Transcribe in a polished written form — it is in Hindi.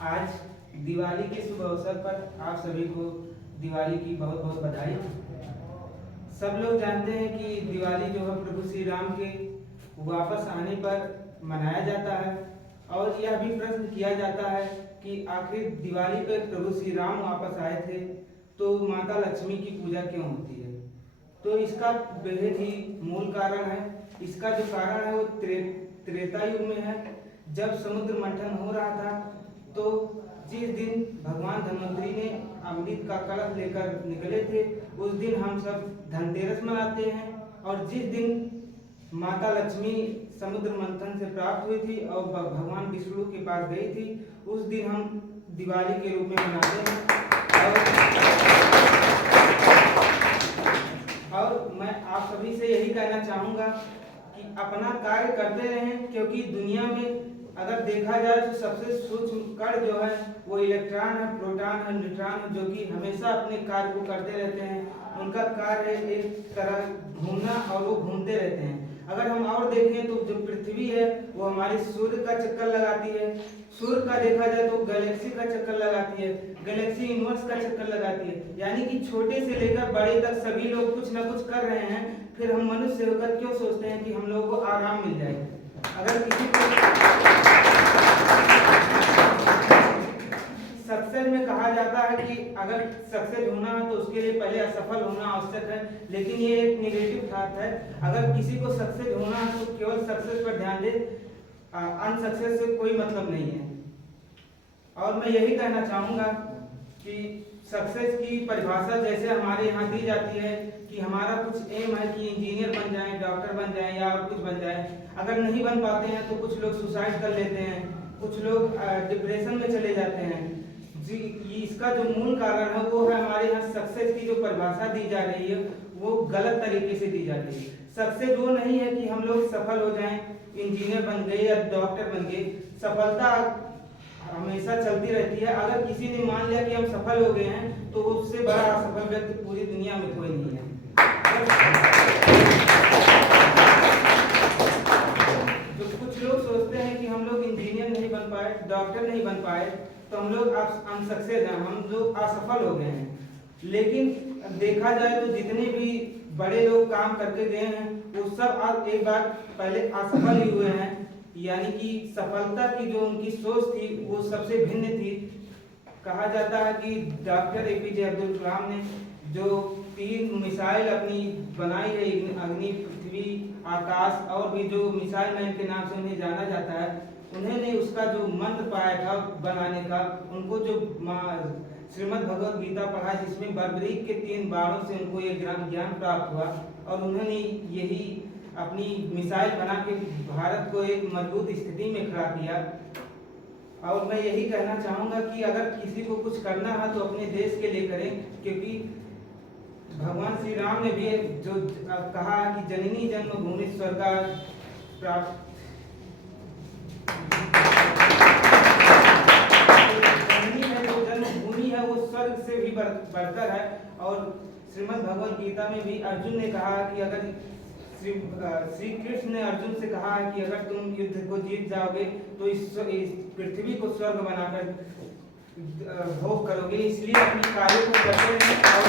आज दिवाली के शुभ अवसर पर आप सभी को दिवाली की बहुत बहुत बधाई। सब लोग जानते हैं कि दिवाली जो है प्रभु श्री राम के वापस आने पर मनाया जाता है और यह भी प्रश्न किया जाता है कि आखिर दिवाली पर प्रभु श्री राम वापस आए थे तो माता लक्ष्मी की पूजा क्यों होती है। तो इसका बेहद ही मूल कारण है। इसका जो कारण है वो त्रेता युग में है, जब समुद्र मंथन हो रहा था। तो जिस दिन भगवान धन्वंतरी ने अमृत का कलश लेकर निकले थे, उस दिन हम सब धनतेरस मनाते हैं। और जिस दिन माता लक्ष्मी समुद्र मंथन से प्राप्त हुई थी और भगवान विष्णु के पास गई थी, उस दिन हम दिवाली के रूप में मनाते हैं। और मैं आप सभी से यही कहना चाहूँगा कि अपना कार्य करते रहें, क्योंकि दुनिया में अगर देखा जाए तो सबसे सूक्ष्म कण जो है वो इलेक्ट्रॉन है, प्रोटॉन है, न्यूट्रॉन है, जो कि हमेशा अपने कार्य को करते रहते हैं। उनका कार्य है एक तरह घूमना और वो घूमते रहते हैं। अगर हम और देखें तो जो पृथ्वी है वो हमारे सूर्य का चक्कर लगाती है। सूर्य का देखा जाए तो गैलेक्सी का चक्कर लगाती है, गैलेक्सी यूनिवर्स का चक्कर लगाती है। यानी कि छोटे से लेकर बड़े तक सभी लोग कुछ ना कुछ कर रहे हैं। फिर हम मनुष्य होकर क्यों सोचते हैं कि हम लोगों को आराम मिल जाए। अगर किसी को सक्सेस में कहा जाता है कि अगर सक्सेस होना है तो उसके लिए पहले असफल होना आवश्यक है, लेकिन ये एक नेगेटिव बात है। अगर किसी को सक्सेस होना है तो केवल सक्सेस पर ध्यान दे, अनसक्सेस से कोई मतलब नहीं है। और मैं यही कहना चाहूँगा कि सक्सेस की परिभाषा जैसे हमारे यहाँ दी जाती है कि हमारा कुछ एम है कि इंजीनियर बन जाए, डॉक्टर बन जाए या और कुछ बन जाए। अगर नहीं बन पाते हैं तो कुछ लोग सुसाइड कर लेते हैं, कुछ लोग डिप्रेशन में चले जाते हैं। जी, इसका जो मूल कारण है वो है हमारे यहाँ सक्सेस की जो परिभाषा दी जा रही है वो गलत तरीके से दी जाती है। सक्सेस वो नहीं है कि हम लोग सफल हो जाएं, इंजीनियर बन गए या डॉक्टर बन गए। सफलता हमेशा चलती रहती है। अगर किसी ने मान लिया कि हम सफल हो गए हैं तो उससे बड़ा असफल व्यक्ति पूरी दुनिया में कोई नहीं है। जो कुछ लोग सोचते हैं कि हम लोग इंजीनियर नहीं बन पाए, डॉक्टर नहीं बन पाए तो हम लोग अनसक्सेस हैं, हम लोग असफल हो गए हैं। लेकिन देखा जाए तो जितने भी बड़े लोग काम करके गए हैं वो सब एक बार पहले असफल ही हुए हैं। यानी कि सफलता की जो उनकी सोच थी वो सबसे भिन्न थी। कहा जाता है कि डॉक्टर एपीजे अब्दुल कलाम ने जो 3 मिसाइल अपनी बनाई है, अग्नि, पृथ्वी, आकाश, और भी जो मिसाइल मैन के नाम से उन्हें जाना जाता है, उन्होंने उसका जो मंत्र पाया था बनाने का, उनको जो श्रीमद् भगवत गीता पढ़ा जिसमें बर्बरीक के 3 बाणों से उनको ये ज्ञान प्राप्त हुआ और उन्होंने यही अपनी मिसाइल बना के भारत को एक मजबूत स्थिति में खड़ा किया। और मैं यही कहना चाहूँगा कि अगर किसी को कुछ करना है तो अपने देश के लिए करें, क्योंकि भगवान श्री राम ने भी जो कहा कि जननी जन्मभूमि स्वर्ग प्राप्त, जन्मभूमि है वो स्वर्ग से भी बढ़कर है। और श्रीमद् भगवत गीता में भी अर्जुन ने कहा कि अगर श्री कृष्ण ने अर्जुन से कहा है कि अगर तुम युद्ध को जीत जाओगे तो इस पृथ्वी को स्वर्ग बनाकर भोग करोगे। इसलिए अपनी कार्य को करते रहें और